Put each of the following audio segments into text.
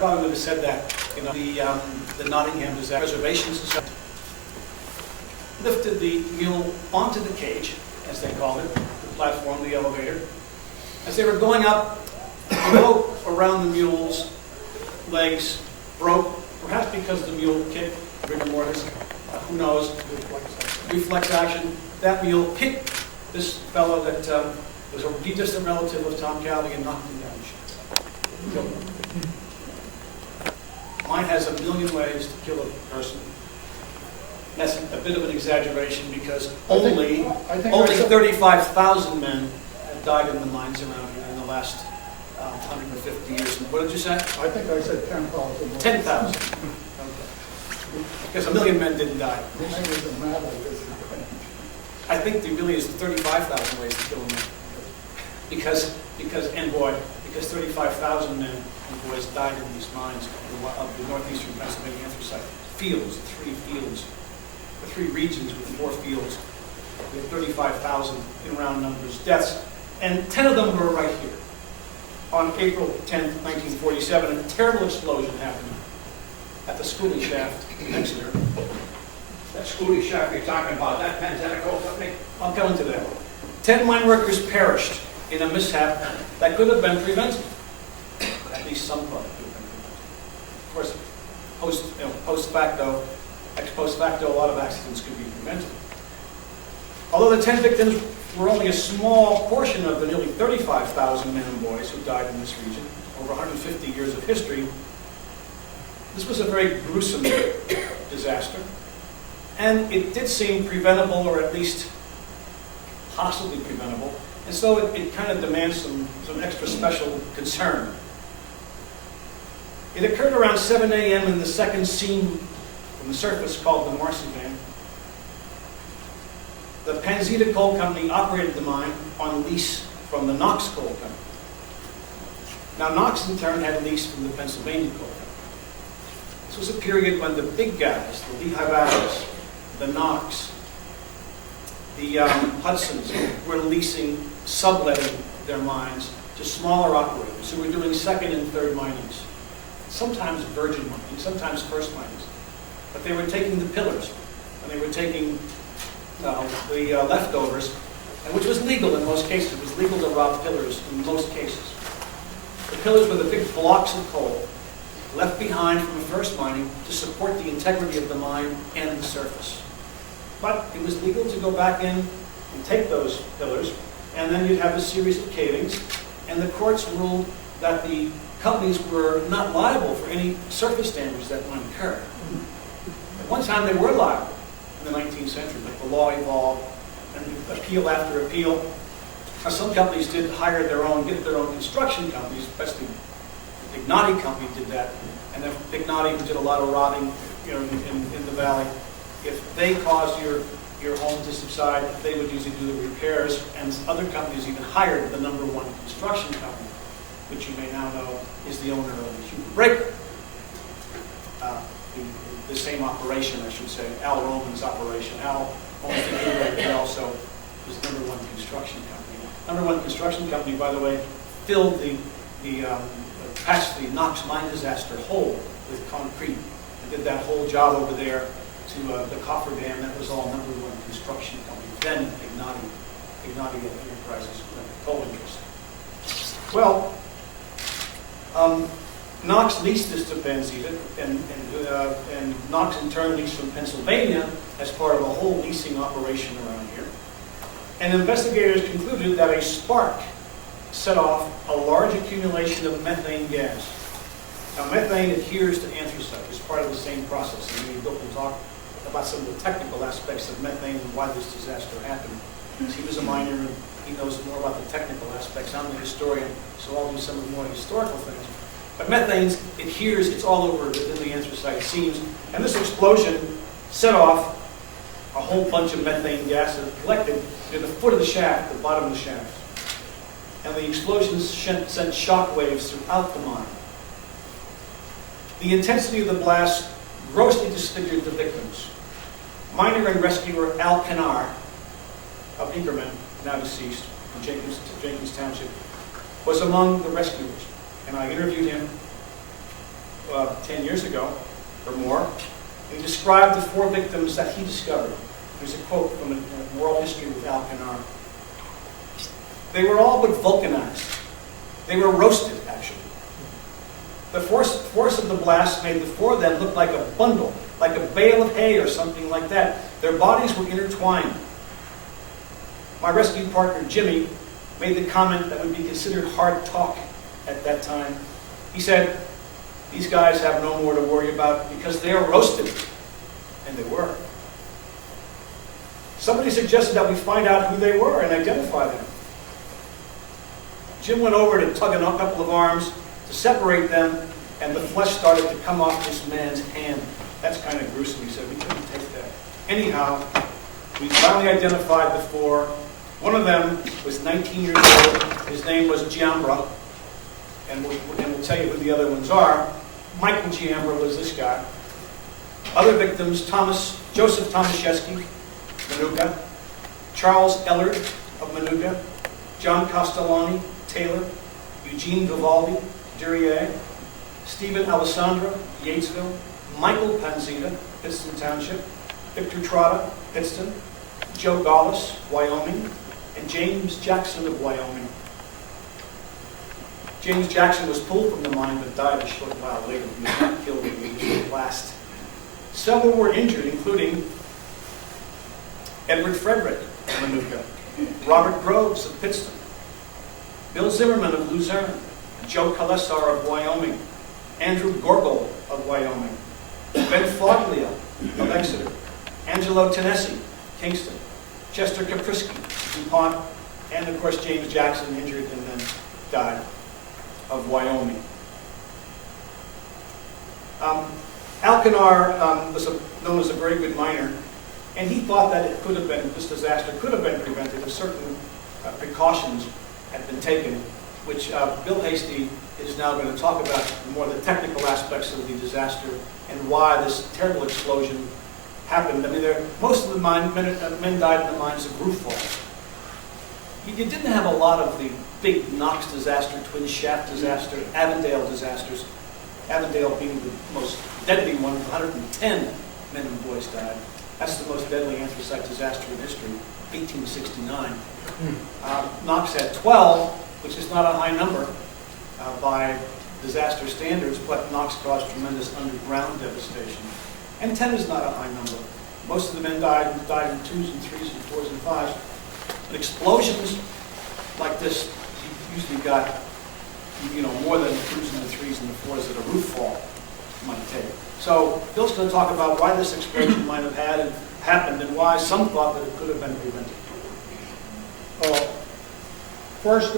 probably would have said that, the Nottingham Reservation Society lifted the mule onto the cage, as they called it, the platform, the elevator. As they were going up, the rope around the mule's legs broke, perhaps because the mule kicked rigor mortis, who knows, reflex action. That mule hit this fellow that was a distant relative of Tom Calvi and knocked him down. Killed him. Mine has a million ways to kill a person. That's a bit of an exaggeration because only 35,000 men have died in the mines around here in the last 150 years. What did you say? I think I said 10,000. 10,000. Okay. Because a million men didn't die. I think there really is 35,000 ways to kill a man. Because 35,000 men and boys died in these mines of the northeastern Pennsylvania anthracite fields, three regions with 4 fields. We have 35,000 in round numbers deaths, and 10 of them were right here. On April 10, 1947, a terrible explosion happened at the schooling shaft in Exeter. That schooling shaft you're talking about, that Penzana Coal Company? I'll go into that. 10 mine workers perished in a mishap that could have been prevented. At least some part could have been prevented. Of course, ex post facto, a lot of accidents could be prevented. Although the 10 victims were only a small portion of the nearly 35,000 men and boys who died in this region, over 150 years of history, this was a very gruesome disaster. And it did seem preventable, or at least possibly preventable. And so it kind of demands some extra special concern. It occurred around 7 a.m. in the second seam from the surface called the Marzipan. The Panzita Coal Company operated the mine on lease from the Knox Coal Company. Now Knox in turn had a lease from the Pennsylvania Coal Company. This was a period when the big guys, the Lehigh Valleys, the Knox, the Hudsons, were leasing, subletting their mines to smaller operators who were doing second and third minings. Sometimes virgin mining, sometimes first minings. But they were taking the pillars, and they were taking the leftovers, and which was legal in most cases. It was legal to rob pillars in most cases. The pillars were the big blocks of coal left behind from the first mining to support the integrity of the mine and the surface. But it was legal to go back in and take those pillars, and then you'd have a series of cavings, and the courts ruled that the companies were not liable for any surface damage that might occur. At one time they were liable in the 19th century, but the law evolved, and appeal after appeal. Now, some companies did hire their own, get their own construction companies, especially the Ignati company did that, and then Ignati, who did a lot of robbing in the valley, if they caused your home to subside, they would usually do the repairs, and other companies even hired the #1 construction company, which you may now know is the owner of the Huber Breaker. The same operation, I should say, Al Roman's operation. Al owns the Huber Breaker, and also was the #1 construction company. #1 construction company, by the way, filled patched the Knox mine disaster hole with concrete, and did that whole job over there to the coffer dam. That was all #1 construction company. Then Ignati Enterprises, coal interest. Well, Knox leased this to Panzita, and Knox in turn leased from Pennsylvania as part of a whole leasing operation around here. And investigators concluded that a spark set off a large accumulation of methane gas. Now, methane adheres to anthracite. It's part of the same process. And maybe Bill can talk about some of the technical aspects of methane and why this disaster happened. He was a miner, and he knows more about the technical aspects. I'm the historian, so I'll do some of the more historical things. But methane adheres, it's all over within the anthracite seams, and this explosion set off a whole bunch of methane gas that collected near the foot of the shaft, the bottom of the shaft. And the explosions sent shock waves throughout the mine. The intensity of the blast grossly disfigured the victims. Miner and rescuer Al Canar of Inkerman, now deceased, in Jenkins Township, was among the rescuers. And I interviewed him, 10 years ago or more, and described the 4 victims that he discovered. There's a quote from a World History with Alcanar. They were all but vulcanized. They were roasted, actually. The force of the blast made the 4 of them look like a bundle, like a bale of hay or something like that. Their bodies were intertwined. My rescue partner, Jimmy, made the comment that would be considered hard talk at that time. He said, "These guys have no more to worry about because they are roasted." And they were. Somebody suggested that we find out who they were and identify them. Jim went over to tug a couple of arms to separate them, and the flesh started to come off this man's hand. That's kind of gruesome, he said. We couldn't take that. Anyhow, we finally identified the 4. One of them was 19 years old. His name was Giambra, and we'll tell you who the other ones are. Michael Giambra was this guy. Other victims, Joseph Tomaszewski, Manuka, Charles Ellard of Manuka, John Castellani, Taylor, Eugene Vivaldi, Duryea, Stephen Alessandra, Yatesville, Michael Panzita, Pittston Township, Victor Trotta, Pittston, Joe Gaulis, Wyoming, and James Jackson of Wyoming. James Jackson was pulled from the mine but died a short while later. He was not killed in the initial blast. Several were injured, including Edward Frederick of Manuka, Robert Groves of Pittston, Bill Zimmerman of Luzerne, Joe Kalesar of Wyoming, Andrew Gorgel of Wyoming, Ben Foglia of Exeter, Angelo Tennessee, Kingston, Chester Kaprisky, DuPont, and of course James Jackson, injured and then died, of Wyoming. Alcanar was known as a very good miner, and he thought that it could have been, this disaster could have been prevented if certain precautions had been taken, which Bill Hastie is now going to talk about more the technical aspects of the disaster and why this terrible explosion happened. I mean, most of the men died in the mines of roof falls. You didn't have a lot of the big Knox disaster, Twin Shaft disaster, Avondale disasters. Avondale being the most deadly one, 110 men and boys died. That's the most deadly anthracite disaster in history, 1869. Knox had 12, which is not a high number by disaster standards, but Knox caused tremendous underground devastation. And 10 is not a high number. Most of the men died in 2s and 3s and 4s and 5s. But explosions like this, you usually got more than the 2s and the 3s and the 4s that a roof fall might take. So Bill's going to talk about why this explosion might have happened and why some thought that it could have been prevented. First,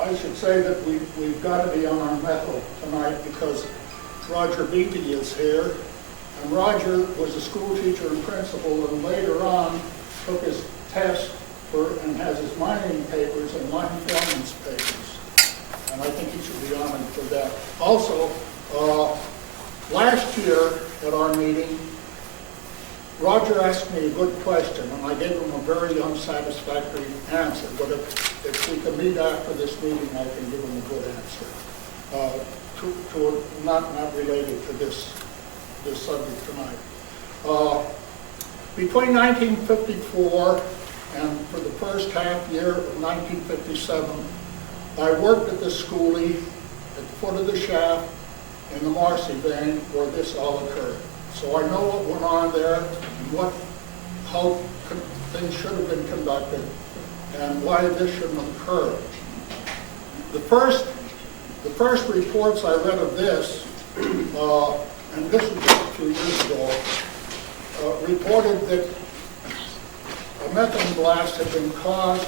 I should say that we've got to be on our mettle tonight because Roger Beatty is here. And Roger was a school teacher and principal, and later on took his test and has his mining papers and mine foreman's papers. And I think he should be honored for that. Also, last year at our meeting, Roger asked me a good question, and I gave him a very unsatisfactory answer. But if we can meet after this meeting, I can give him a good answer. Not related to this subject tonight. Between 1954 and for the first half year of 1957, I worked at this schoolie at the foot of the shaft in the Marcy vein where this all occurred. So I know what went on there and how things should have been conducted and why this shouldn't have occurred. The first reports I read of this, and this was just a few years ago, reported that a methane blast had been caused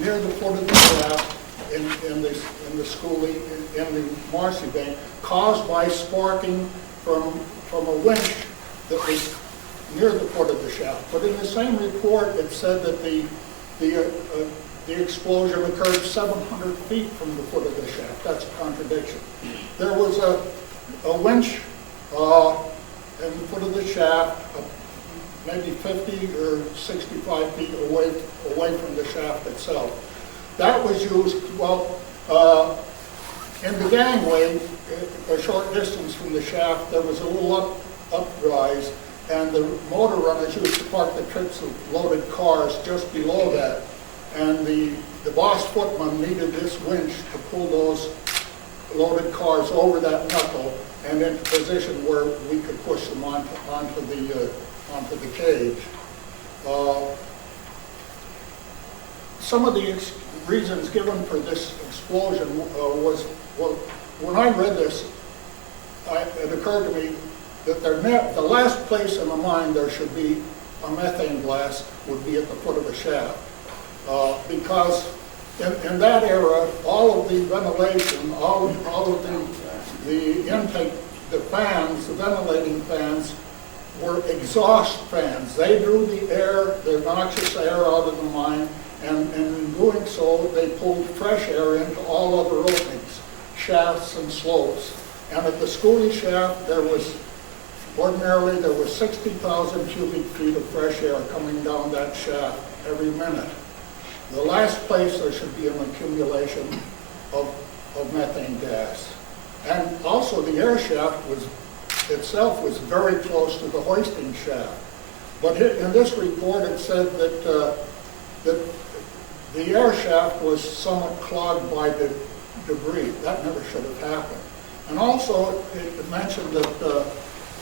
near the foot of the shaft in the schoolie, in the Marcy vein, caused by sparking from a winch that was near the foot of the shaft. But in the same report, it said that the explosion occurred 700 feet from the foot of the shaft. That's a contradiction. There was a winch in the foot of the shaft, maybe 50 or 65 feet away from the shaft itself. That was used, in the gangway, a short distance from the shaft, there was a little uprise, and the motor runners used to park the trips of loaded cars just below that. And the boss footman needed this winch to pull those loaded cars over that knuckle and into position where we could push them onto the cage. Some of the reasons given for this explosion was, well, when I read this, it occurred to me that the last place in the mine there should be a methane blast would be at the foot of the shaft. Because in that era, all of the ventilation, all of the intake, the fans, the ventilating fans, were exhaust fans. They drew the air, the noxious air out of the mine, and in doing so, they pulled fresh air into all other openings, shafts and slopes. And at the Schooley shaft, ordinarily there was 60,000 cubic feet of fresh air coming down that shaft every minute. The last place there should be an accumulation of methane gas. And also the air shaft itself was very close to the hoisting shaft. But in this report it said that the air shaft was somewhat clogged by the debris. That never should have happened. And also it mentioned that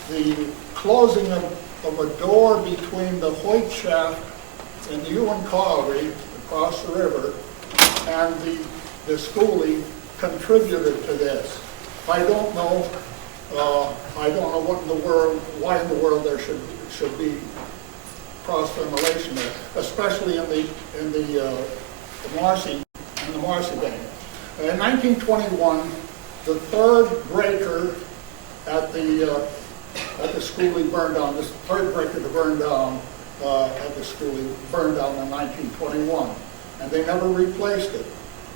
the closing of a door between the Hoyt shaft and the Ewan Colliery across the river and the Schooley contributed to this. I don't know what in the world, why in the world there should be cross ventilation there, especially in the Marcy vein. In 1921, the third breaker at the Schooley burned down. This third breaker to burn down at the Schooley burned down in 1921, and they never replaced it.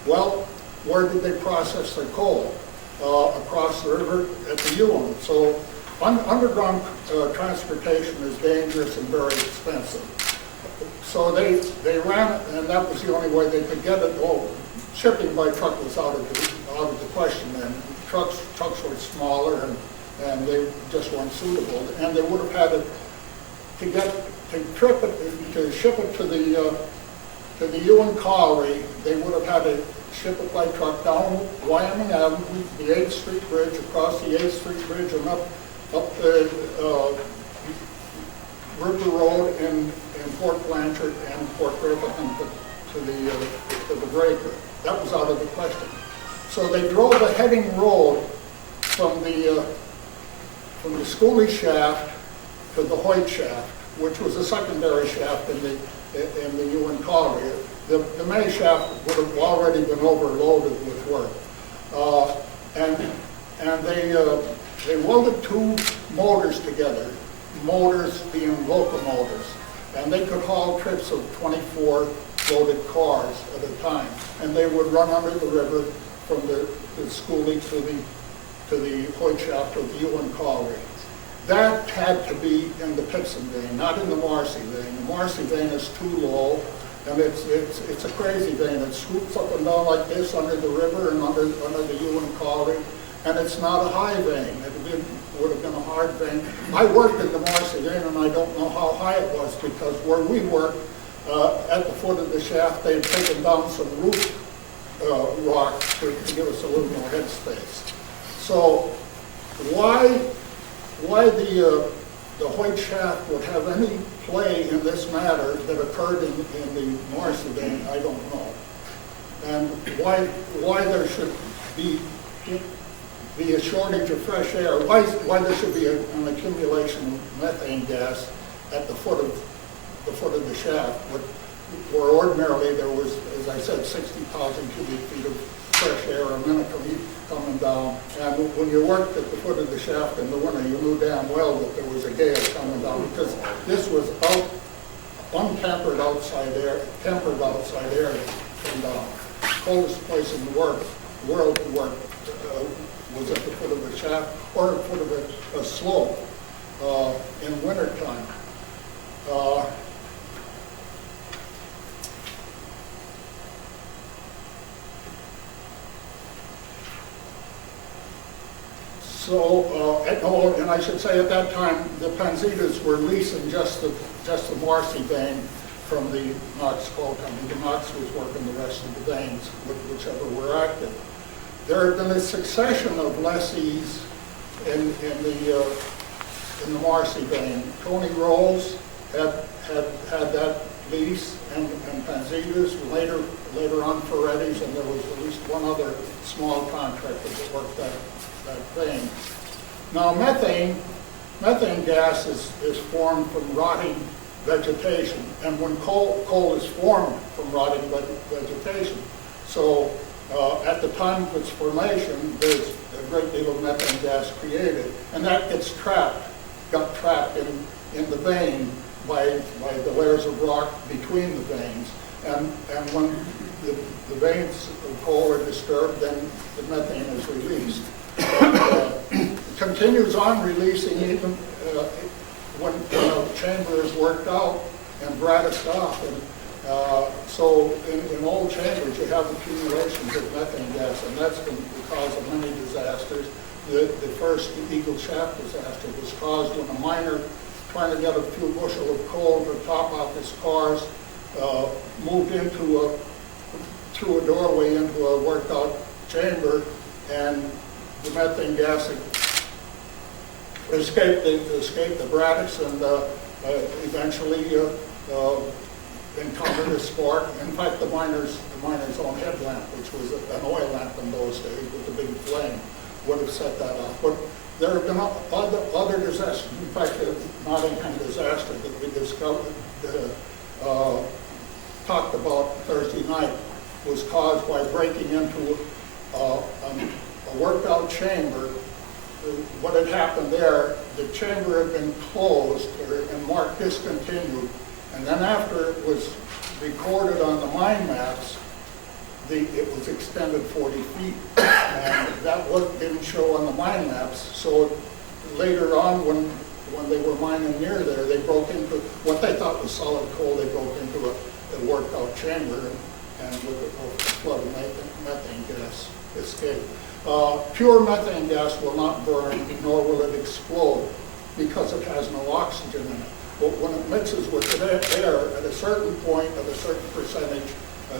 Well, where did they process their coal? Across the river at the Ewan. So underground transportation is dangerous and very expensive. So they ran it, and that was the only way they could get it. Oh, shipping by truck was out of the question then. Trucks were smaller and they just weren't suitable. And they would have had it to ship it to the Ewan Colliery. They would have had to ship it by truck down Wyoming Avenue, the 8th Street Bridge, across the 8th Street Bridge, and up the River Road in Fort Blanchard and Fort Griffith and to the breaker. That was out of the question. So they drove a heading road from the Schooley shaft to the Hoyt shaft, which was a secondary shaft in the Ewan Colliery. The May shaft would have already been overloaded with work. And they welded two motors together, motors being locomotives, and they could haul trips of 24 loaded cars at a time. And they would run under the river from the Schooley to the Hoyt shaft of the Ewan Colliery. That had to be in the Pitson vein, not in the Marcy vein. The Marcy vein is too low, and it's a crazy vein. It swoops up and down like this under the river and under the Ewan Colliery, and it's not a high vein. It would have been a hard vein. I worked in the Marcy vein, and I don't know how high it was, because where we worked, at the foot of the shaft, they had taken down some roof rock to give us a little more headspace. So why the Hoyt shaft would have any play in this matter that occurred in the Marcy vein, I don't know. And why there should be a shortage of fresh air, why there should be an accumulation of methane gas at the foot of the shaft, where ordinarily there was, as I said, 60,000 cubic feet of fresh air a minute coming down. And when you worked at the foot of the shaft in the winter, you knew damn well that there was a gale coming down, because this was untempered outside air, tempered outside air that came down. The coldest place in the world to work was at the foot of the shaft or at the foot of a slope in wintertime. So, and I should say at that time, the Panzitas were leasing just the Marcy vein from the Knox Coal Company. The Knox was working the rest of the veins, whichever were active. There had been a succession of lessees in the Marcy vein. Tony Rolls had that lease, and Panzitas, later on Ferretti's, and there was at least one other small contractor that worked that vein. Now methane gas is formed from rotting vegetation, and when coal is formed from rotting vegetation, so at the time of its formation, there's a great deal of methane gas created, and that got trapped in the vein by the layers of rock between the veins, and when the veins of coal are disturbed, then the methane is released. It continues on releasing even when the chamber is worked out and bratticed off. And so in old chambers, you have accumulations of methane gas, and that's been the cause of many disasters. The first Eagle Shaft disaster was caused when a miner trying to get a few bushel of coal to top off his cars moved through a doorway into a worked out chamber, and the methane gas escaped the brattocks and eventually encountered a spark. In fact, the miner's own headlamp, which was an oil lamp in those days with a big flame, would have set that off. But there have been other disasters. In fact, the Nottingham disaster that we discovered, talked about Thursday night, was caused by breaking into a worked out chamber. What had happened there, the chamber had been closed and marked discontinued, and then after it was recorded on the mine maps, it was extended 40 feet, and that didn't show on the mine maps. So later on, when they were mining near there, they broke into what they thought was solid coal. They broke into a worked out chamber, and with a flood of methane gas escaped. Pure methane gas will not burn, nor will it explode, because it has no oxygen in it. But when it mixes with the air at a certain point, at a certain percentage,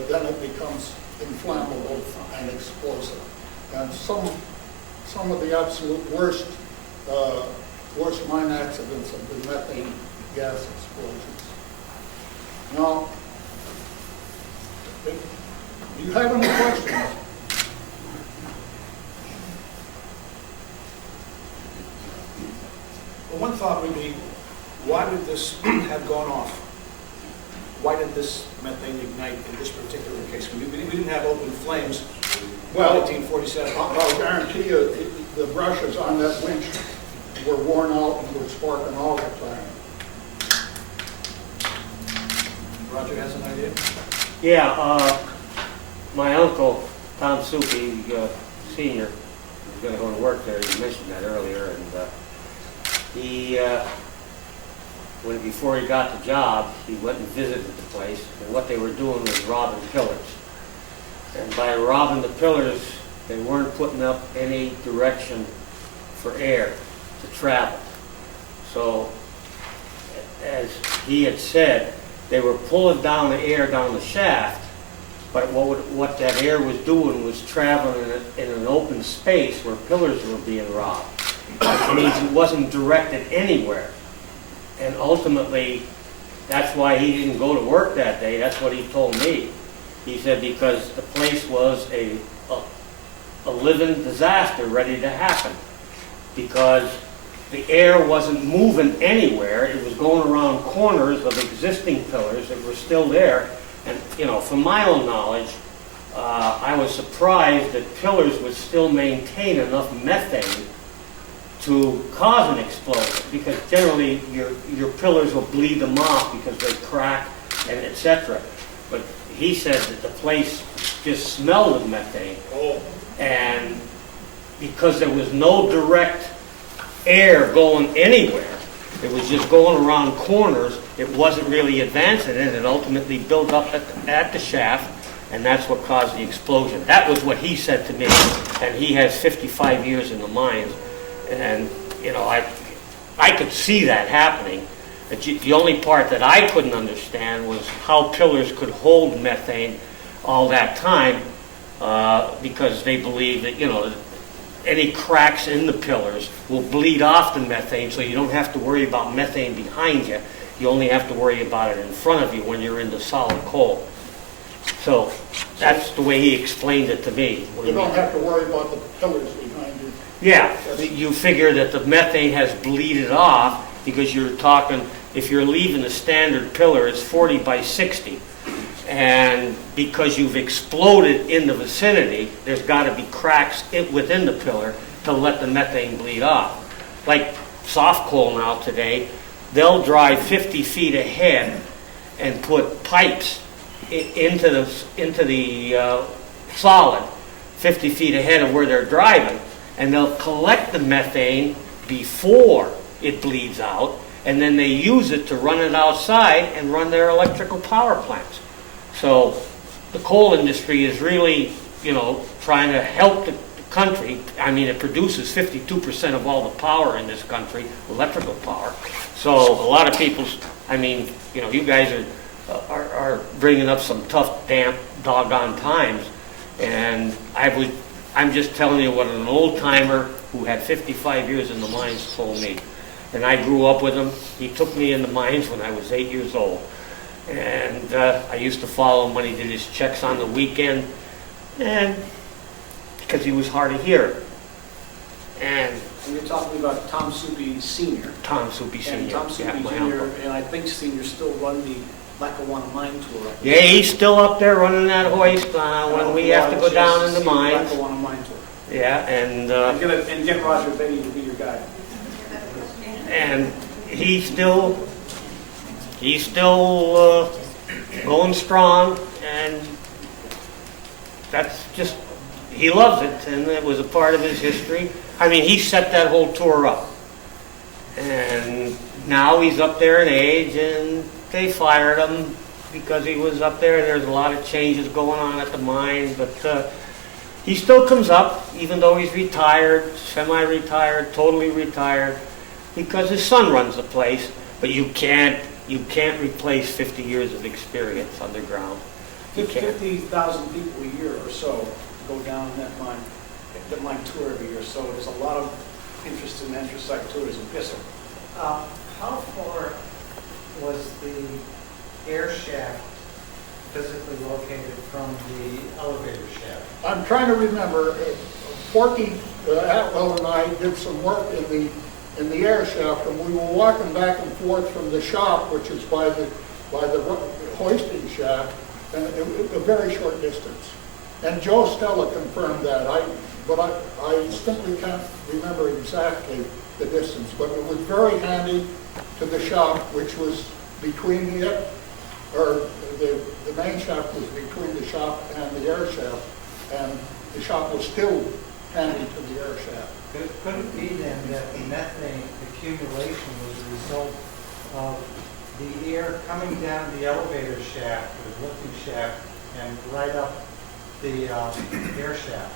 then it becomes inflammable and explosive. And some of the absolute worst mine accidents have been methane gas explosions. Now, do you have any questions? Well, one thought would be, why would this have gone off? Why did this methane ignite in this particular case? We didn't have open flames in 1947. I'll guarantee you the brushes on that winch were worn out and were sparking all the time. Roger has an idea? Yeah, my uncle, Tom Soupy, Sr., was going to go to work there. You mentioned that earlier. And before he got the job, he went and visited the place. And what they were doing was robbing pillars. And by robbing the pillars, they weren't putting up any direction for air to travel. So, as he had said, they were pulling down the air down the shaft, but what that air was doing was traveling in an open space where pillars were being robbed. Which means it wasn't directed anywhere. And ultimately, that's why he didn't go to work that day. That's what he told me. He said because the place was a living disaster ready to happen. Because the air wasn't moving anywhere. It was going around corners of existing pillars that were still there. And, from my own knowledge, I was surprised that pillars would still maintain enough methane to cause an explosion, because generally your pillars will bleed them off because they crack and etc. But he said that the place just smelled of methane, and because there was no direct air going anywhere, it was just going around corners, it wasn't really advancing, and it ultimately built up at the shaft, and that's what caused the explosion. That was what he said to me, and he has 55 years in the mines. And, you know, I could see that happening. The only part that I couldn't understand was how pillars could hold methane all that time, because they believe that, you know, any cracks in the pillars will bleed off the methane, so you don't have to worry about methane behind you. You only have to worry about it in front of you when you're into solid coal. So that's the way he explained it to me. You don't have to worry about the pillars behind you. Yeah, you figure that the methane has bleeded off because you're talking, if you're leaving a standard pillar, it's 40 by 60. And because you've exploded in the vicinity, there's got to be cracks within the pillar to let the methane bleed off. Like soft coal now today, they'll drive 50 feet ahead and put pipes into the solid 50 feet ahead of where they're driving, and they'll collect the methane before it bleeds out, and then they use it to run it outside and run their electrical power plants. So the coal industry is really, you know, trying to help the country. I mean, it produces 52% of all the power in this country, electrical power. So a lot of people, I mean, you know, you guys are bringing up some tough, damp, doggone times. And I'm just telling you what an old timer who had 55 years in the mines told me. And I grew up with him. He took me in the mines when I was 8 years old. And I used to follow him when he did his checks on the weekend, and because he was hard of hearing. And you're talking about Tom Soupy Sr. Tom Soupy Sr. And Tom Soupy yeah, my Jr. uncle. and I think Sr. still run the Lackawanna Mine Tour. Yeah, he's still up there running that hoist when we have to go down in the mines. Lackawanna Mine Tour. Yeah, and get Roger Benny to be your guide. And he's still going strong, and that's just, he loves it, and it was a part of his history. I mean, he set that whole tour up, and now he's up there in age, and they fired him because he was up there, and there's a lot of changes going on at the mine, but he still comes up, even though he's retired, semi-retired, totally retired, because his son runs the place. But you can't replace 50 years of experience underground. 50,000 people a year or so go down that mine tour every year. So there's a lot of interest in anthracite tourism. Yes, sir. How far was the air shaft physically located from the elevator shaft? I'm trying to remember, Porky Atwell and I did some work in the air shaft, and we were walking back and forth from the shop, which is by the hoisting shaft, and a very short distance. And Joe Stella confirmed that. But I simply can't remember exactly the distance, but it was very handy to the shop, which was between the main shaft was between the shop and the air shaft, and the shop was still handy to the air shaft. Could it be then that the methane accumulation was a result of the air coming down the elevator shaft, the lifting shaft, and right up the air shaft?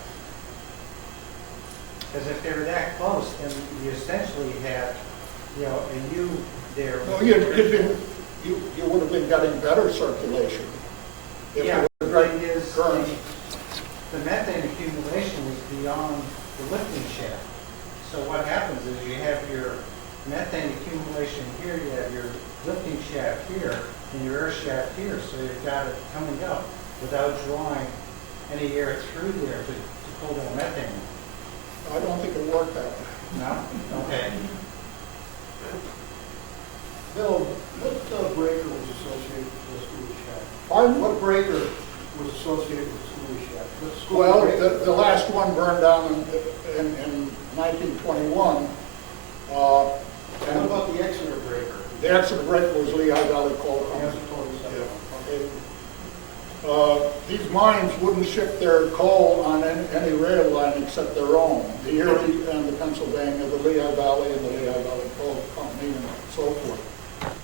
Because if they were that close, then you essentially had, you know, a U there. Well, you would have been getting better circulation. Yeah, the the right thing is, current. the methane accumulation was beyond the lifting shaft. So what happens is you have your methane accumulation here, you have your lifting shaft here, and your air shaft here. So you've got it coming up without drawing any air through there to pull that methane. I don't think it worked that way. No? Okay. Bill, what breaker was associated with the school shaft? Pardon? What breaker was associated with the school shaft? What school Well, breaker? the last one burned down in 1921. And what about the Exeter breaker? The exit break was Lehigh Valley Coal That's Company. totally separate. Okay. These mines wouldn't ship their coal on any rail line except their own. The Erie and the Pennsylvania, the Lehigh Valley and the Lehigh Valley Coal Company and so forth.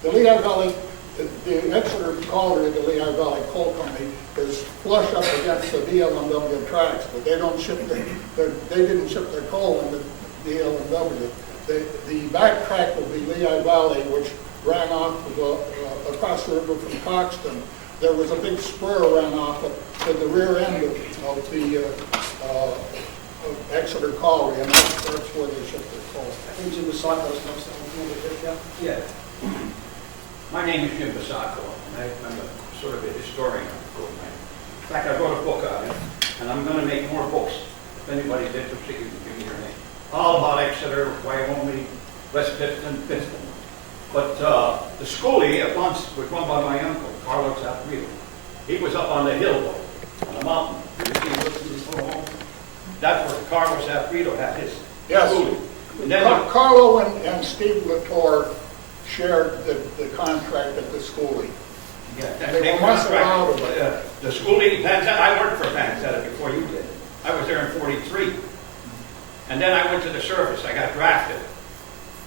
The Lehigh Valley, the Exeter Colliery of the Lehigh Valley Coal Company is flush up against the DL&W tracks, but they don't ship they didn't ship their coal into the L and W. The backtrack will be Lehigh Valley, which ran off of, across the river from Coxton. There was a big spur ran off to the rear end of the of Exeter Colliery, and that's where they shipped their coal. I think Jim Basacco's next time. Yeah. My name is Jim Basacco, and I'm a sort of a historian of gold mining. In fact, I wrote a book on it, and I'm going to make more books. If anybody's interested, you can give me your name. All about Exeter, Wyoming, West Pittston, Pittston. But the schoolie at once was run by my uncle, Carlos Alfredo. He was up on the hill, on the mountain. You see what's in this little home? That's where Carlos Alfredo had his Yes. schoolie. And then Carlo and Steve Latour shared the contract at the schoolie. yeah, They were much allowed of it. the schoolie, I worked for Panzetta before you did. I was there in 43. And then I went to the service. I got drafted.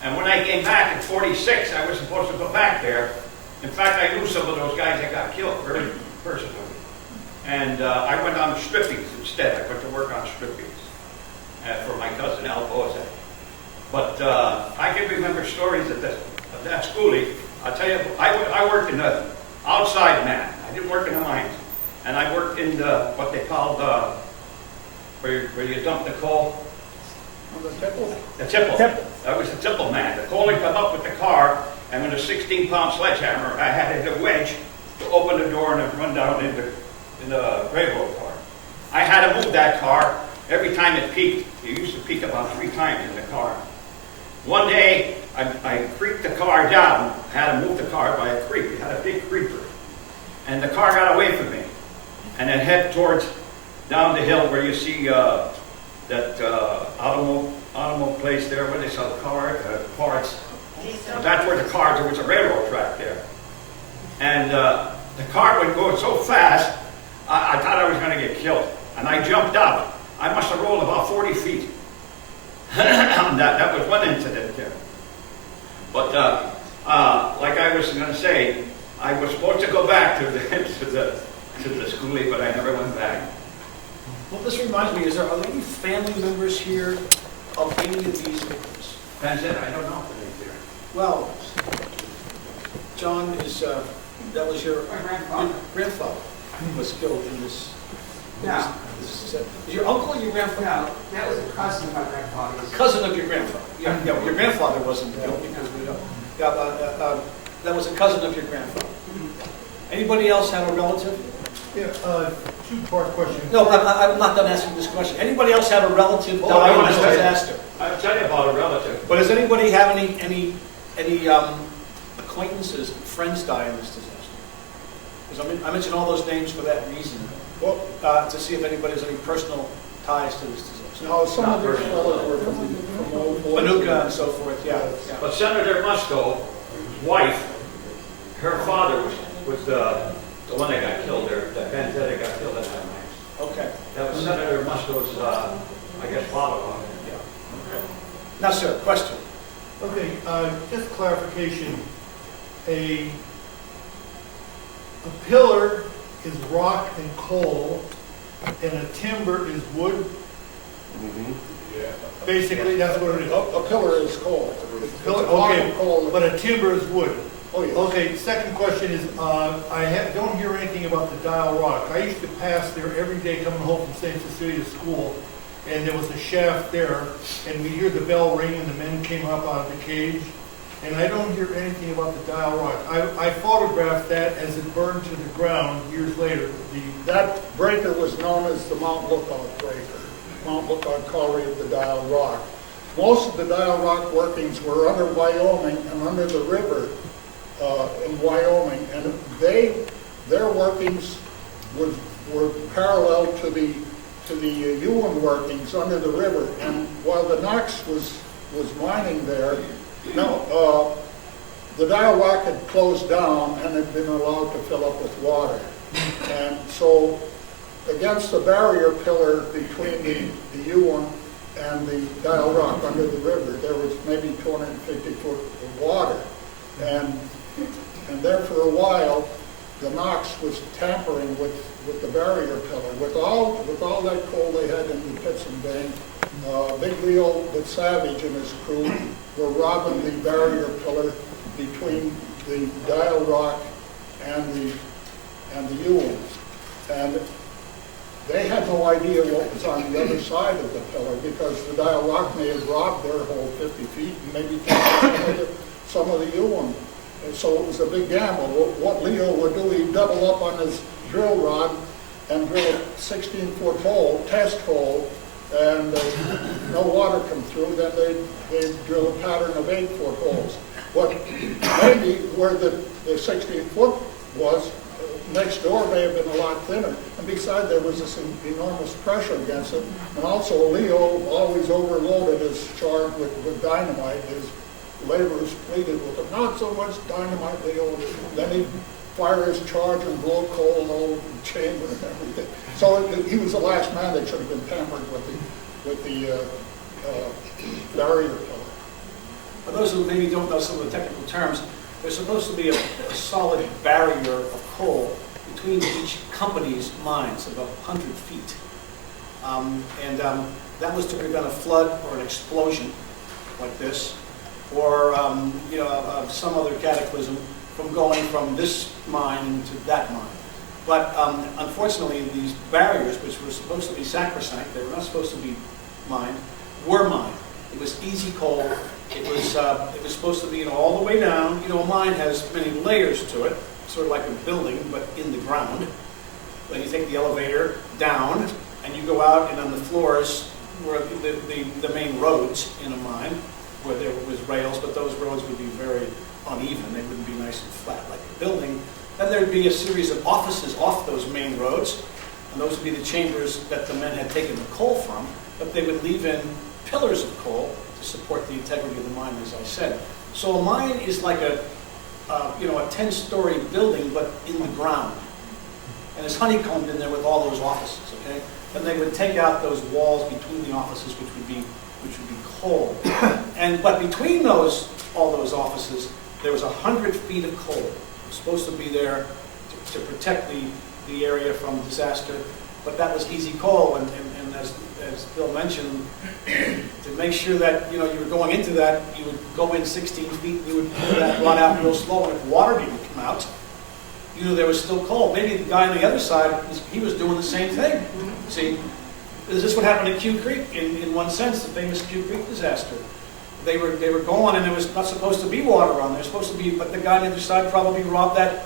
And when I came back in 46, I was supposed to go back there. In fact, I knew some of those guys that got killed very personally. And I went on strippings instead. I went to work on strippings for my cousin Al Bozak. But I can remember stories of that schoolie. I'll tell you, I worked in the outside man. I didn't work in the mines. And I worked in what they called, where you dump the coal. The tipple? The tipple. I was the tipple man. The coal would come up with the car, and with a 16-pound sledgehammer, I had a wedge to open the door and then run down in the railroad car. I had to move that car every time it peaked. It used to peak about 3 times in the car. One day, I creeped the car down. I had to move the car by a creek. It had a big creeper. And the car got away from me. And then head towards down the hill where you see that automobile place there where they sell parts. That's where the car, there was a railroad track there. And the car would go so fast, I thought I was going to get killed. And I jumped out. I must have rolled about 40 feet. That was one incident there. But like I was going to say, I was supposed to go back to the schoolie, but I never went back. Well, this reminds me, are there any family members here of any of these victims? That's it. I don't know if they're there. Well, John that was your My grandfather. grandfather was killed in this. No. Is your uncle or your grandfather? No, that was a cousin of my grandfather's. Cousin of your grandfather. Yeah, well, your grandfather wasn't killed because we don't. Yeah, that was a cousin of your grandfather. Anybody else have a relative? Yeah, two-part question. No, I'm not done asking this question. Anybody else have a relative Oh, I die in wanna this say- disaster? I'll tell you about a relative. But does anybody have any acquaintances, friends die in this disaster? Because I mentioned all those names for that reason. Well, To see if anybody has any personal ties to this disaster. no, some of these fellows were from Old Boys. Manuka and so forth, yeah. But Senator Musto, his wife, her father was the one that got killed there, that Panzetta got killed at that night. Okay. That was Senator Musto's, I guess, father-in-law. Now, sir, question. Okay, just clarification. A pillar is rock and coal, and a timber is wood. Basically, that's what it is. A pillar is coal. Pillar, Rock okay, and coal. but a timber is wood. Oh, yes. Okay, second question is, don't hear anything about the Dial Rock. I used to pass there every day coming home from St. Cecilia School, and there was a shaft there, and we hear the bell ring, and the men came up out of the cage, and I don't hear anything about the Dial Rock. I photographed that as it burned to the ground years later. That breaker was known as the Mount Lookout breaker, Mount Lookout Colliery of the Dial Rock. Most of the Dial Rock workings were under Wyoming and under the river in Wyoming, and their workings were parallel to the Ewan workings under the river. And while the Knox was mining there, the Dial Rock had closed down and had been allowed to fill up with water. And so against the barrier pillar between the Ewan and the Dial Rock under the river, there was maybe 250 foot of water. And there for a while, the Knox was tampering with the barrier pillar. With all that coal they had in the pits and veins, Big Leo with Savage and his crew were robbing the barrier pillar between the Dial Rock and the Ewens. And they had no idea what was on the other side of the pillar because the Dial Rock may have robbed their whole 50 feet and maybe taken some of the Ewen. And so it was a big gamble. What Leo would do, he'd double up on his drill rod and drill a 16-foot hole, test hole, and no water come through, then they'd drill a pattern of 8-foot holes. But maybe where the 16-foot was, next door may have been a lot thinner. And besides, there was this enormous pressure against it. And also, Leo always overloaded his charge with dynamite. His laborers pleaded with him, not so much dynamite, Leo. Then he'd fire his charge and blow coal all over the chamber and everything. So he was the last man that should have been tampered with the barrier pillar. For those who maybe don't know some of the technical terms, there's supposed to be a solid barrier of coal between each company's mines of 100 feet. That was to prevent a flood or an explosion like this, or some other cataclysm from going from this mine to that mine. But unfortunately, these barriers, which were supposed to be sacrosanct, they were not supposed to be mined, were mined. It was easy coal. It was supposed to be all the way down. A mine has many layers to it, sort of like a building, but in the ground. Then you take the elevator down, and you go out, and on the floors were the main roads in a mine, where there was rails, but those roads would be very uneven. They wouldn't be nice and flat like a building. Then there'd be a series of offices off those main roads, and those would be the chambers that the men had taken the coal from, but they would leave in pillars of coal to support the integrity of the mine, as I said. So a mine is like a 10-story building, but in the ground. And it's honeycombed in there with all those offices, okay? And they would take out those walls between the offices, which would be coal. But between all those offices, there was 100 feet of coal. It was supposed to be there to protect the area from disaster, but that was easy coal. And as Bill mentioned, to make sure that you were going into that, you would go in 16 feet, and you would pull that rod out real slow, and if water didn't come out, you knew there was still coal. Maybe the guy on the other side, he was doing the same thing. See, this is what happened at Q Creek in one sense, the famous Q Creek disaster. They were going, and there was not supposed to be water on there. Supposed to be, but the guy on the other side probably robbed that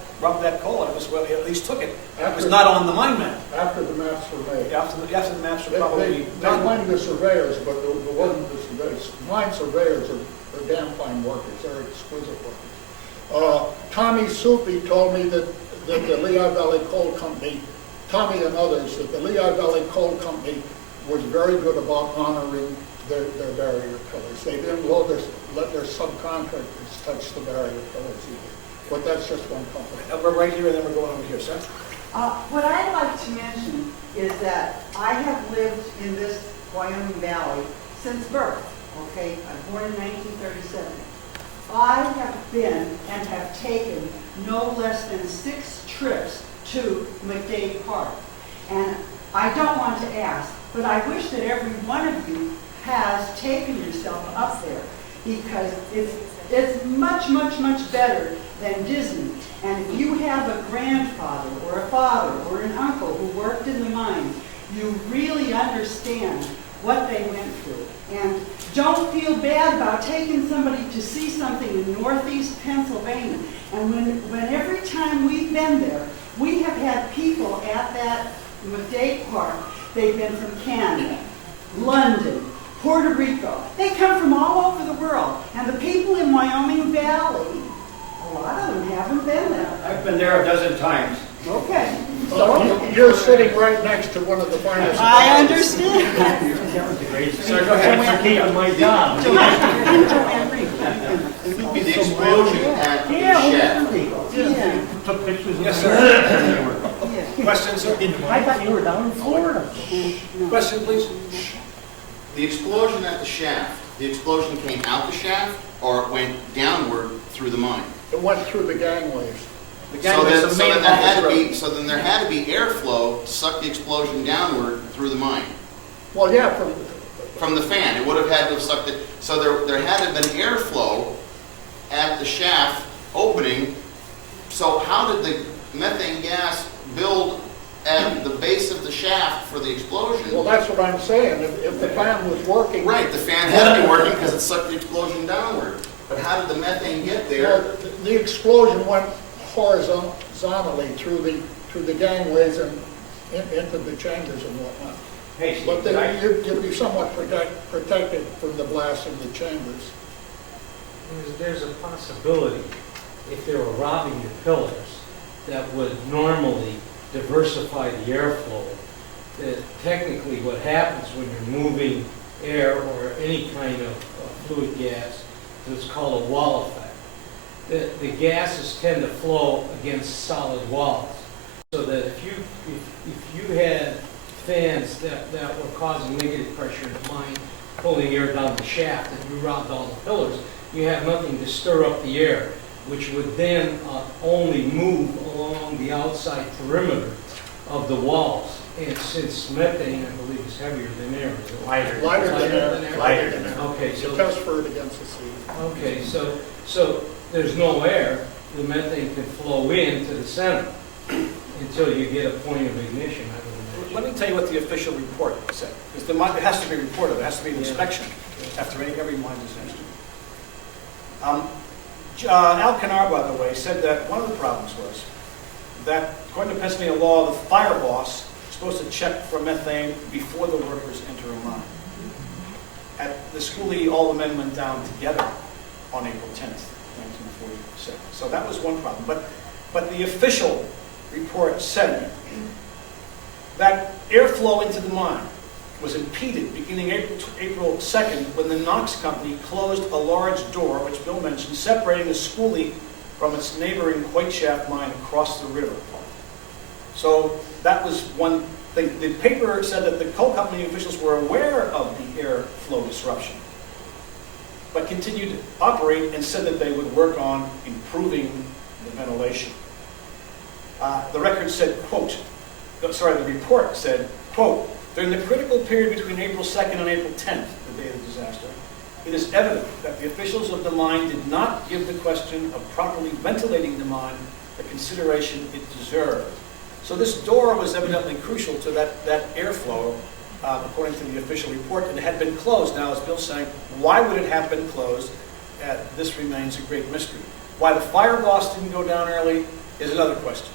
coal, and it was, well, he at least took it. It was not on the mine map. After the maps were made. After the maps were probably They done. blamed the surveyors, but it wasn't the surveyors. Mine surveyors are damn fine workers. They're exquisite workers. Tommy Soupy told me that the Lehigh Valley Coal Company, Tommy and others, that the Lehigh Valley Coal Company was very good about honoring their barrier pillars. They didn't let their subcontractors touch the barrier pillars either. But that's just one company. We're right here, and then we're going over here, sir. What I'd like to mention is that I have lived in this Wyoming Valley since birth, okay? I'm born in 1937. I have been and have taken no less than 6 trips to McDade Park. And I don't want to ask, but I wish that every one of you has taken yourself up there, because it's much, much, much better than Disney. And if you have a grandfather or a father or an uncle who worked in the mines, you really understand what they went through. And don't feel bad about taking somebody to see something in Northeast Pennsylvania. And when every time we've been there, we have had people at that McDade Park. They've been from Canada, London, Puerto Rico. They come from all over the world. And the people in Wyoming Valley, a lot of them haven't been there. I've been there a dozen times. Okay. You're sitting right next to one of the finest. I understand. Sir, go ahead. For keeping my job. The explosion at the shaft. Yeah. Took pictures of Yes, me. sir. Questions, sir? I thought you were down in Florida. Question, please. The explosion at the shaft, the explosion came out the shaft or it went downward through the mine? It went through the gangways. The So gangway is then, the so main then there had to office be, road. so then there had to be airflow to suck the explosion downward through the mine. Well, yeah, from the fan. It would have had to have sucked it. So there had to have been airflow at the shaft opening. So how did the methane gas build at the base of the shaft for the explosion? Well, that's what I'm saying. If the fan was working. Right, the fan had to be working because it sucked the explosion downward. But how did the methane get there? Well, the explosion went horizontally through the gangways and into the chambers and whatnot. Hey, Steve, But could I- then you'd be somewhat protected from the blast in the chambers. There's a possibility, if they were robbing the pillars, that would normally diversify the airflow. That technically what happens when you're moving air or any kind of fluid gas is called a wall effect. The gases tend to flow against solid walls. So that if you had fans that were causing negative pressure in the mine, pulling air down the shaft, and you robbed all the pillars, you have nothing to stir up the air, which would then only move along the outside perimeter of the walls. And since methane, I believe, is heavier than air, is it? Lighter than air. Lighter than air. Okay, You so, test for it against the sea. okay, so there's no air, the methane can flow into the center until you get a point of ignition, I would Let imagine. me tell you what the official report said, because it has to be reported, there has to be an inspection after every mine disaster. Al Canar, by the way, said that one of the problems was that, according to Pennsylvania law, the fire boss is supposed to check for methane before the workers enter a mine. At the schoolie, all the men went down together on April 10th, 1946. So that was one problem. But the official report said that airflow into the mine was impeded beginning April 2nd when the Knox Company closed a large door, which Bill mentioned, separating the schoolie from its neighboring White Shaft mine across the river. So that was one thing. The paper said that the coal company officials were aware of the airflow disruption, but continued to operate and said that they would work on improving the ventilation. The record said, quote, the report said, quote, during the critical period between April 2nd and April 10th, the day of the disaster, it is evident that the officials of the mine did not give the question of properly ventilating the mine the consideration it deserved. So this door was evidently crucial to that airflow, according to the official report, and it had been closed. Now, as Bill's saying, why would it have been closed? This remains a great mystery. Why the fire boss didn't go down early is another question.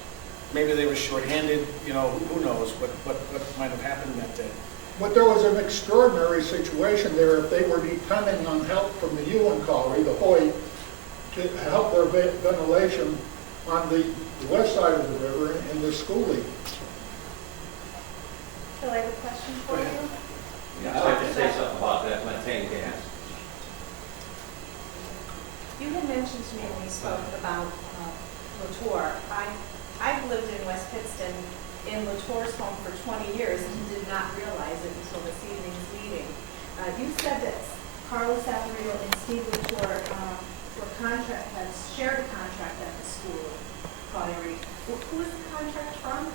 Maybe they were short-handed, who knows what might have happened that day. But there was an extraordinary situation there if they were depending on help from the Ewan Colliery, the Hoyt, to help their ventilation on the west side of the river in the schoolie. Phil, I have a question for you. Yeah, I'd like to say something about that methane gas. You had mentioned to me when we spoke about Latour. I've lived in West Pittston in Latour's home for 20 years and did not realize it until this evening's meeting. You said that Carlos Aparicio and Steve Latour had shared a contract at the school colliery. Who is the contract from?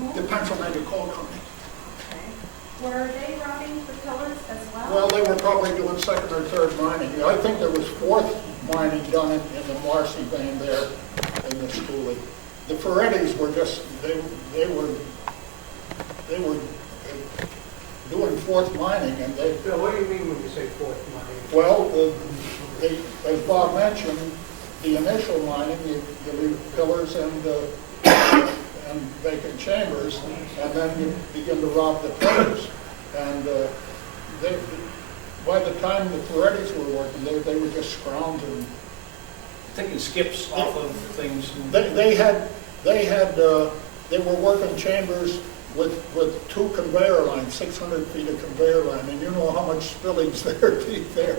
Who? The Pennsylvania Coal Company. Okay. Were they robbing the pillars as well? Well, they were probably doing second or third mining. I think there was fourth mining done in the Marcy vein there in the schoolie. The Ferrettis were just, they were doing fourth mining, and they, Bill, what do you mean when you say fourth mining? well, as Bob mentioned, the initial mining, you leave pillars and vacant chambers, and then you begin to rob the pillars. And by the time the Ferrettis were working, they were just scrounging. Taking skips off of things. They were working chambers with 2 conveyor lines, 600 feet of conveyor line, and you know how much spillage there'd be there.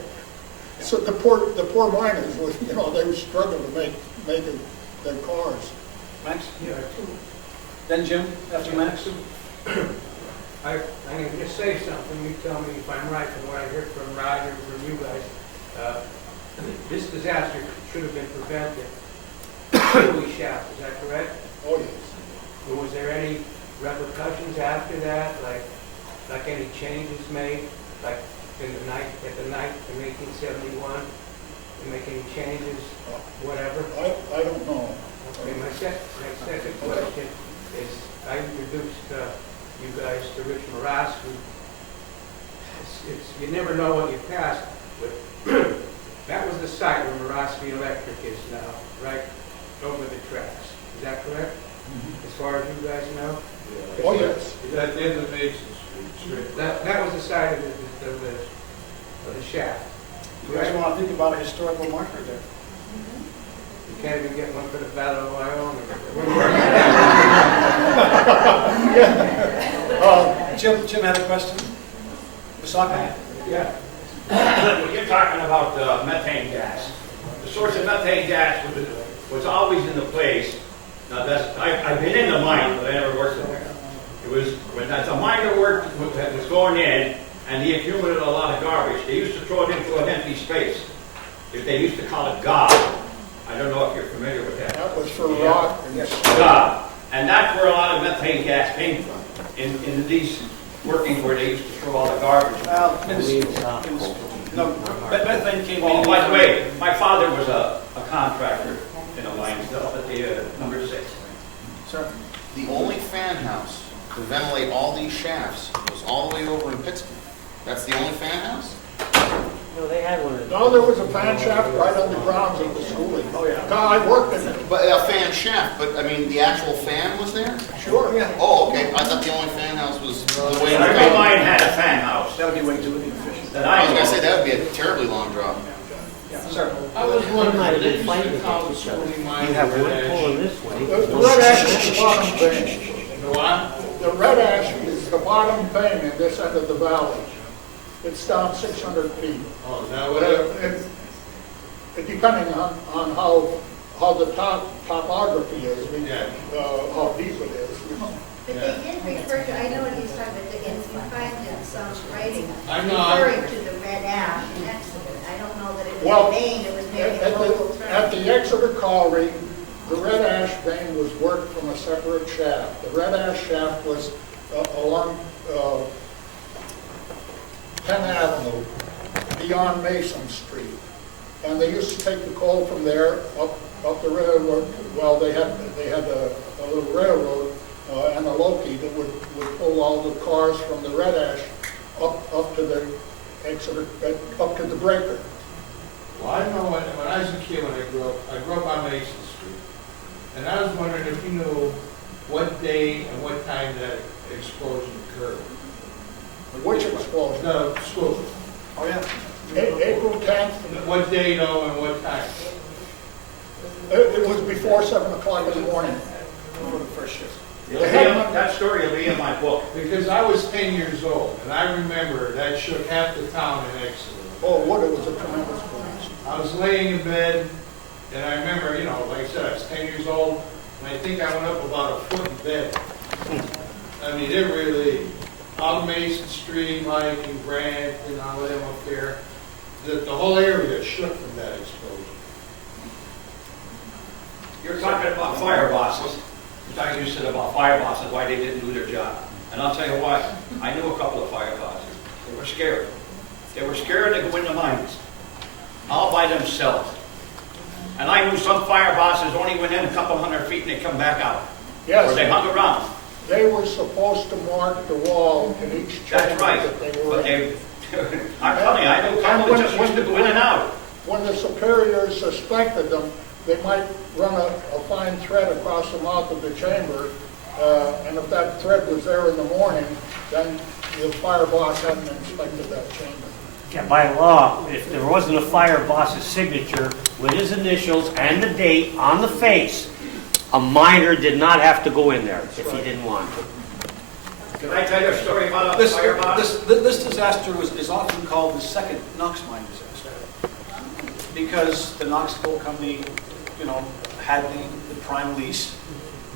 So the poor miners were, they were struggling to make their cars. Max? Yeah, Then Jim, after Max? I'm going to just say something, you tell me if I'm right from what I heard from Roger, from you guys. This disaster should have been prevented. Schoolie shaft, is that correct? Oh, yes. Was there any repercussions after that, like any changes made? Like in the night in 1871? You make any changes, whatever? I don't know. Okay, my second question is, I introduced you guys to Rich Moras, who, you never know what you pass, but that was the site where Morosky Electric is now, right over the tracks. Is that correct? As far as you guys know? Oh, yes. Is that the end of Mason Street? That was the site of the shaft. You guys want to think about a historical marker there? You can't even get one for the Battle of Wyoming. Jim had a question? Wasaka? Yeah. You're talking about methane gas. The source of methane gas was always in the place. Now I've been in the mine, but I never worked there. It was when the miner worked that was going in, and he accumulated a lot of garbage. They used to throw it into an empty space. They used to call it gob. I don't know if you're familiar with that. That was for rock. Gob. And that's where a lot of methane gas came from. In these working where they used to throw all the garbage. Well, no, methane came in. Oh, by the way, my father was a contractor in a mine still at the number 6. Sir? The only fan house to ventilate all these shafts was all the way over in Pittsburgh. That's the only fan house? No, they had one. No, there was a fan shaft right on the grounds of the schooling. Oh, yeah. I worked in it. But a fan shaft, but I mean, the actual fan was there? Sure. Yeah. Oh, okay. I thought the only fan house was the way. Every mine had a fan house. That would be way too inefficient. That I I was know. gonna say that would be a terribly long drop. Yeah, sir. I was wondering, might have they been used fighting to call the against each other. schooling mine You have red one ash. pulling this way. The red ash is the bottom vein. The what? The red ash is the bottom vein in this end of the valley. It's down 600 feet. Oh, is that what it? Depending on how the topography is, Yeah. how deep it is. But they did refer to, I know what he's talking about, and you find in some writing, I know. referring to the red ash in Exeter. I don't know that it Well, was a vein, it was maybe a local term. At the Exeter Colliery, the red ash vein was worked from a separate shaft. The red ash shaft was along 10th Avenue, beyond Mason Street. And they used to take the coal from there up the railroad. Well, they had a little railroad and a Loki that would pull all the cars from the red ash up to the Exeter, up to the breaker. Well, I know when I was a kid, when I grew up on Mason Street. And I was wondering if you knew what day and what time that explosion occurred. Which explosion? The explosion. Oh, yeah. April 10th. What day though and what time? It was before 7 o'clock in the morning. For the first shift. That story will be in my book. Because I was 10 years old and I remember that shook half the town in Exeter. Oh, what, it was a tremendous blast. I was laying in bed, and I remember, like I said, I was 10 years old, and I think I went up about a foot in bed. I mean, it really, out Mason Street, Mike and Grant, and all of them up there, the whole area shook from that explosion. You're talking about fire bosses. You said about fire bosses, why they didn't do their job. And I'll tell you why. I knew a couple of fire bosses. They were scared. They were scared to go in the mines, all by themselves. And I knew some fire bosses only went in a couple hundred feet and they come back out. Yes. Or they hung around. They were supposed to mark the wall in each chamber That's right. that they were But in. I'm telling you, I knew a couple that just used to go in and out. When the superiors suspected them, they might run a fine thread across the mouth of the chamber, and if that thread was there in the morning, then the fire boss hadn't inspected that chamber. Yeah, by law, if there wasn't a fire boss's signature with his initials and the date on the face, a miner did not have to go in there if he didn't want to. Can I tell you a story about a This, fire boss? this disaster is often called the second Knox mine disaster. Because the Knox Coal Company, had the prime lease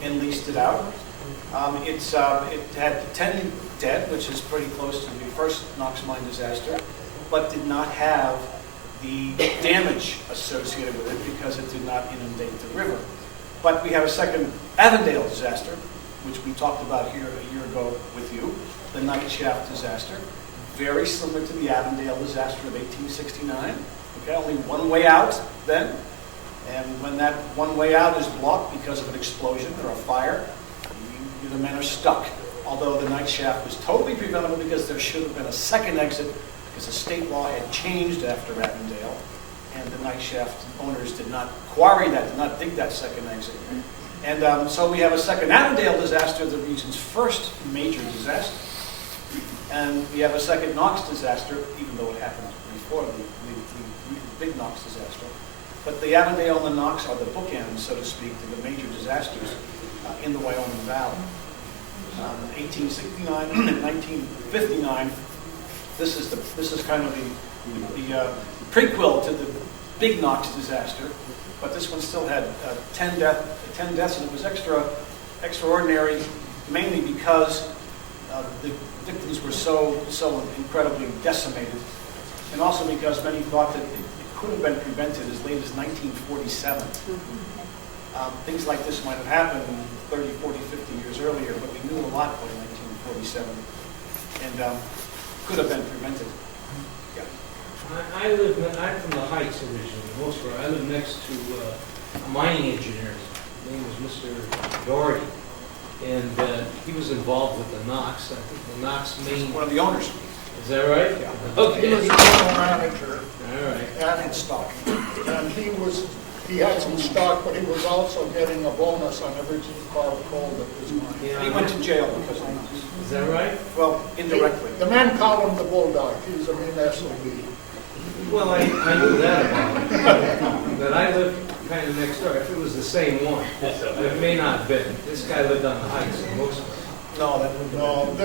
and leased it out. It had 10 dead, which is pretty close to the first Knox mine disaster, but did not have the damage associated with it because it did not inundate the river. But we have a second Avondale disaster, which we talked about here a year ago with you, the night shaft disaster. very similar to the Avondale disaster of 1869. Okay, only one way out then. And when that one way out is blocked because of an explosion or a fire, the men are stuck. Although the night shaft was totally preventable because there should have been a second exit because the state law had changed after Avondale, and the night shaft owners did not quarry that, did not dig that second exit. And so we have a second Avondale disaster, the region's first major disaster. And we have a second Knox disaster, even though it happened before the big Knox disaster. But the Avondale and the Knox are the bookends, so to speak, to the major disasters in the Wyoming Valley. 1869 and 1959. This is kind of the prequel to the big Knox disaster, but this one still had 10 deaths, and it was extraordinary, mainly because the victims were so incredibly decimated, and also because many thought that it could have been prevented as late as 1947. Things like this might have happened 30, 40, 50 years earlier, but we knew a lot by 1947, and could have been prevented. Yeah. I'm from the Heights originally, most of I live next to a mining engineer. His name was Mr. Doherty, and he was involved with the Knox. I think the Knox main. One of the owners. Is that right? Yeah. Okay. He was the general manager. All right. And had stock. And he had some stock, but he was also getting a bonus on every car of coal that was mined. Yeah. He went to jail because of Knox. Is that right? Well, indirectly. The men call him the Bulldog. He was a mean SOB. Well, I knew that about him. But I lived kind of next door. If it was the same one, it may not have been. This guy lived on the Heights in most of it. No,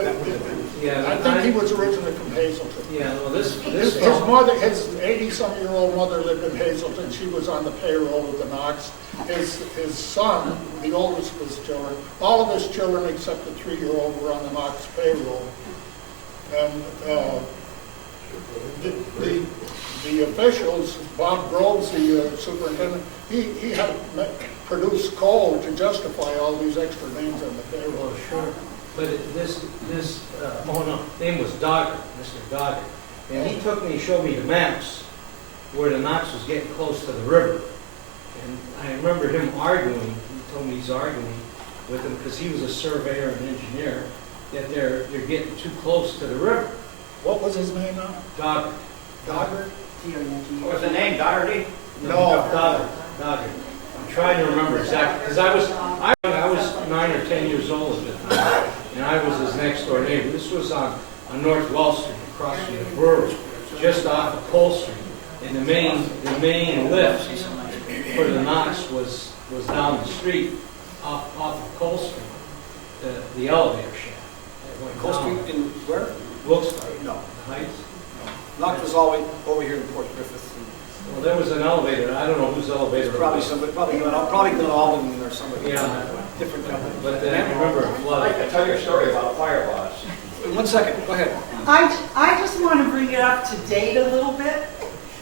Yeah, I think he was originally from Hazelton. Yeah, well, this His mother, his 80-some-year-old mother lived in Hazelton. She was on the payroll of the Knox. His son, the oldest of his children, all of his children except the 3-year-old were on the Knox payroll. And the officials, Bob Groves, the superintendent, he had produced coal to justify all these extra names on the payroll. Oh, sure. But name was Dogger, Mr. Dogger. And he took me, showed me the maps where the Knox was getting close to the river. And I remember him arguing, he told me he's arguing with him because he was a surveyor and engineer, that they're getting too close to the river. What was his name now? Dogger. Dogger? What was the name, Doherty? No, Dogger. I'm trying to remember exactly, because I was 9 or 10 years old at the time, and I was his next door neighbor. This was on North Wall Street, across from the brewery, just off of Cole Street. And the main lift for the Knox was down the street, off of Cole Street, the elevator shaft. Cole Street in where? Wilkes-Barre. No. The Heights. Knox was always over here in Port Griffith. Well, there was an elevator. I don't know whose elevator it Probably was. somebody, probably Glen Alden or somebody. Yeah. Different company. But I remember it I'd flooded. like to tell you a story about a fire boss. 1 second, go ahead. I just want to bring it up to date a little bit.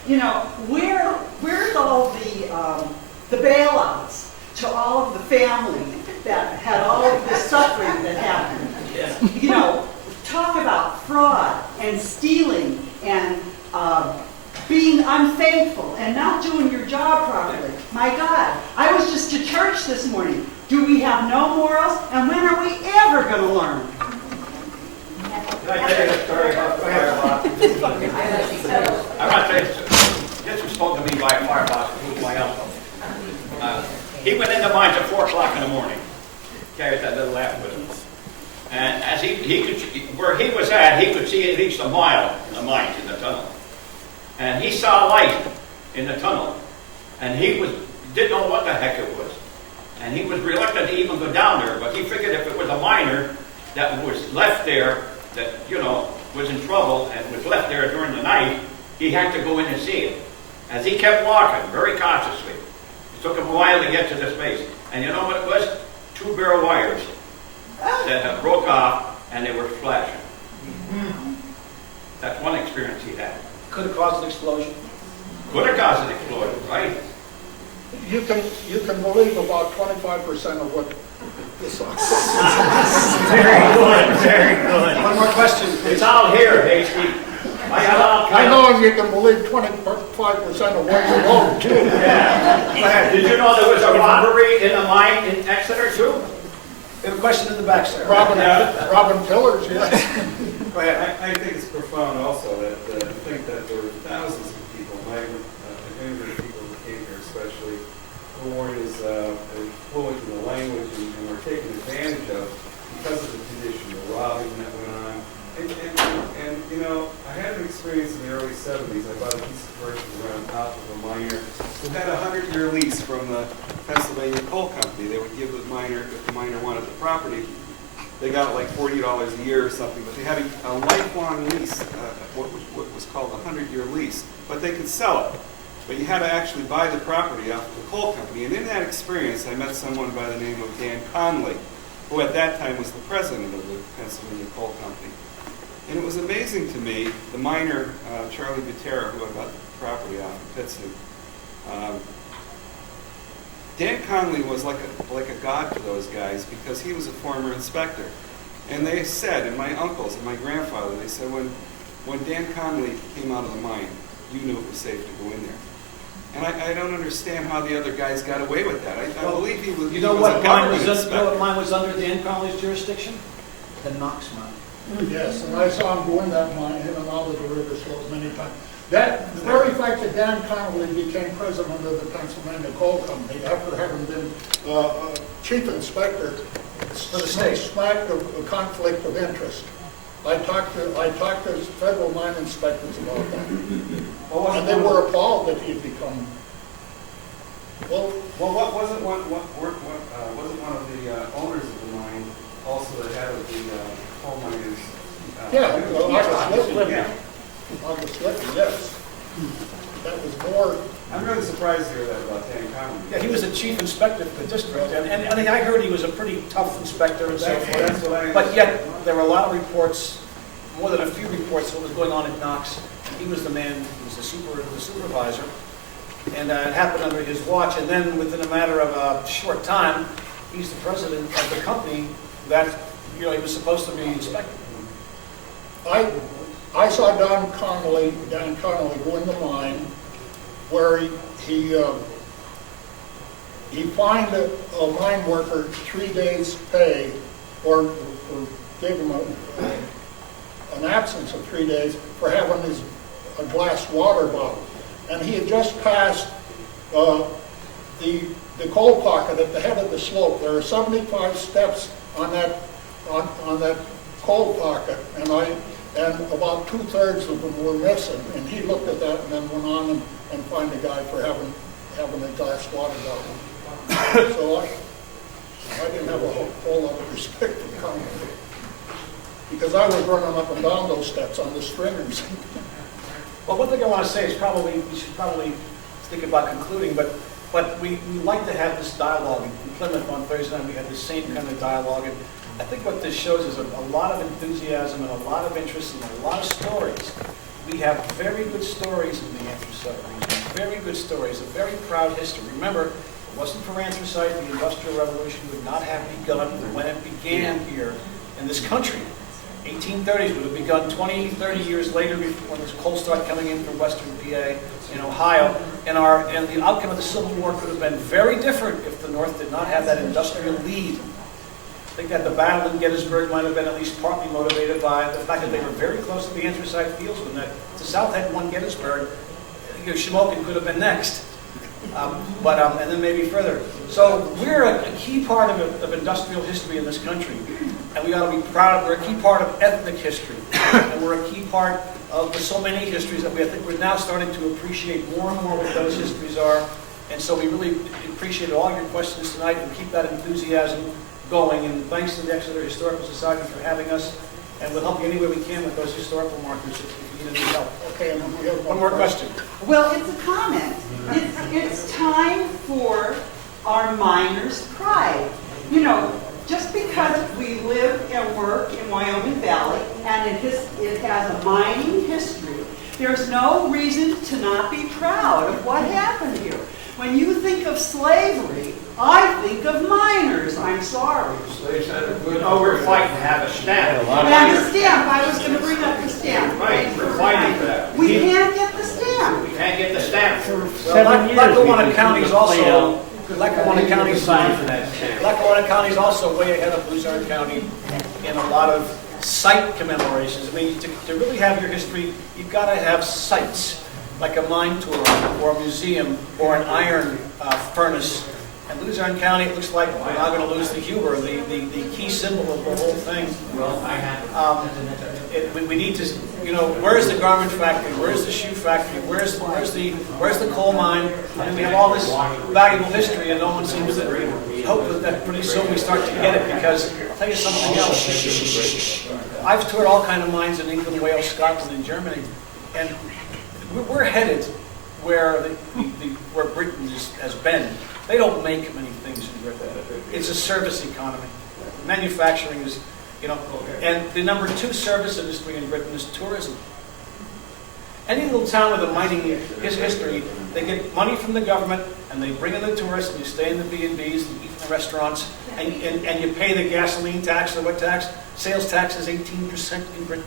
You know, where's all the bailouts to all of the family that had all of the suffering that happened? Yeah. You know, talk about fraud and stealing and being unfaithful and not doing your job properly. My God, I was just to church this morning. Do we have no morals? And when are we ever going to learn? Can I tell you a story about the fire boss? I'm not saying this was told to me by a fire boss who was my uncle. He went into mines at 4 o'clock in the morning, carried that little lamp with him. And as he could, where he was at, he could see at least a mile in the mines in the tunnel. And he saw a light in the tunnel, and he didn't know what the heck it was. And he was reluctant to even go down there, but he figured if it was a miner that was left there, that, was in trouble and was left there during the night, he had to go in and see it. As he kept walking, very cautiously, it took him a while to get to this place. And you know what it was? 2 bare wires that had broke off, and they were flashing. That's one experience he had. Could have caused an explosion. Could have caused an explosion, right? You can believe about 25% of what Very good, very good. One more question. It's all here, Hastie. I got all I kinds. know you can believe 25% of what you own, too. Yeah. Did you know there was a robbery in the mine in Exeter too? We have a question in the back, sir. Robbing pillars, yes. Go ahead. I think it's profound also that to think that there were thousands of people, immigrant people who came here especially, who weren't as fluent in the language and were taken advantage of because of the condition, the robbing that went on. And you know, I had an experience in the early 70s. I bought a piece of furniture around top of a miner who had a 100-year lease from the Pennsylvania Coal Company. They would give the miner, if the miner wanted the property, they got it like $40 a year or something, but they had a lifelong lease, what was called a 100-year lease, but they could sell it. But you had to actually buy the property off the coal company. And in that experience, I met someone by the name of Dan Conley, who at that time was the president of the Pennsylvania Coal Company. And it was amazing to me, the miner, Charlie Butera, who I bought the property off in Pittston, Dan Conley was like a god to those guys because he was a former inspector. And they said, and my uncles and my grandfather, they said when Dan Conley came out of the mine, you knew it was safe to go in there. And I don't understand how the other guys got away with that. I believe he was, You know he was what a mine government was? You know what inspector. mine was under Dan Conley's jurisdiction? The Knox mine. Yes, and I saw him go in that mine, in and out of the river slope many times. The very fact that Dan Connolly became president of the Pennsylvania Coal Company after having been chief inspector For the state. smacked of a conflict of interest. I talked to federal mine inspectors about that, and they were appalled that he'd become. Well, what wasn't one of the owners of the mine also the head of the coal miners? Yeah, well, August Lippy. Yeah. August Lippy, yes. That was more. I'm really surprised to hear that about Dan Conley. Yeah, he was the chief inspector for the district, and I heard he was a pretty tough inspector and so That's forth. what I But yet, there were a lot of reports, more than a few reports, of what was going on at Knox. He was the man, he was the supervisor, and it happened under his watch. And then, within a matter of a short time, he's the president of the company that he was supposed to be inspecting. I saw Dan Connolly go in the mine where he fined a mine worker 3 days' pay, or gave him an absence of 3 days for having a glass water bottle. And he had just passed the coal pocket at the head of the slope. There are 75 steps on that coal pocket, and about 2/3 of them were missing. And he looked at that and then went on and fined the guy for having a glass water bottle. So I didn't have a whole lot of respect for Conley, because I was running up and down those steps on the stringers. Well, one thing I want to say is we should probably think about concluding, but we like to have this dialogue. In Plymouth on Thursday night, we had the same kind of dialogue. And I think what this shows is a lot of enthusiasm and a lot of interest and a lot of stories. We have very good stories in the anthracite region, very good stories, a very proud history. Remember, if it wasn't for anthracite, the Industrial Revolution would not have begun when it began here in this country. 1830s would have begun 20, 30 years later when the coal started coming in from western PA in Ohio. And the outcome of the Civil War could have been very different if the North did not have that industrial lead. I think that the battle in Gettysburg might have been at least partly motivated by the fact that they were very close to the anthracite fields. When the South had won Gettysburg, Shamokin could have been next. And then maybe further. So we're a key part of industrial history in this country. And we ought to be proud. We're a key part of ethnic history. And we're a key part of so many histories that I think we're now starting to appreciate more and more what those histories are. And so we really appreciate all your questions tonight and keep that enthusiasm going. And thanks to the Exeter Historical Society for having us. And we'll help you any way we can with those historical markers if you need any help. Okay, and then we have One more question. Well, it's a comment. It's time for our miners' pride. Just because we live and work in Wyoming Valley and it has a mining history, there's no reason to not be proud of what happened here. When you think of slavery, I think of miners, I'm sorry. Slaves had a good. No, we're fighting to have a stamp. And the stamp, I was gonna bring up the stamp. Right, we're fighting for that. We can't get the stamp. We can't get the stamp. Well, Lackawanna County's also, Lackawanna County's Sign for that stamp. Lackawanna County's also way ahead of Luzerne County in a lot of site commemorations. I mean, to really have your history, you've got to have sites, like a mine tour or a museum or an iron furnace. And Luzerne County, it looks like we're not going to lose the Huber, the key symbol of the whole thing. We need to, where's the garment factory? Where's the shoe factory? Where's the coal mine? I mean, we have all this valuable history, and no one seems to hope that pretty soon we start to get it. Because I'll tell you something else. I've toured all kind of mines in England, Wales, Scotland, and Germany, and we're headed where where Britain has been. They don't make many things in Britain. It's a service economy. Manufacturing is, and the number 2 service industry in Britain is tourism. Any little town with a mining history, they get money from the government, and they bring in the tourists, and you stay in the B&Bs, and eat in the restaurants, and you pay the gasoline tax, or what tax? Sales tax is 18% in Britain.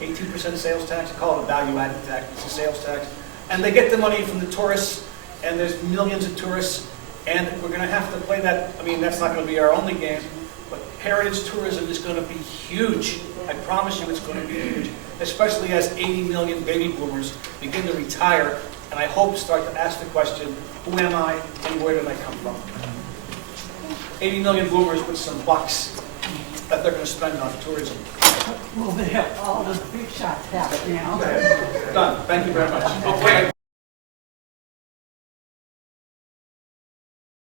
18% sales tax. I call it a value-added tax. It's a sales tax. And they get the money from the tourists, and there's millions of tourists, and we're going to have to play that. I mean, that's not going to be our only game, but heritage tourism is going to be huge. I promise you it's going to be huge, especially as 80 million baby boomers begin to retire, and I hope start to ask the question, who am I and where did I come from? 80 million boomers with some bucks that they're going to spend on tourism. Well, they have all the big shots happening now. Done. Thank you very much. Okay.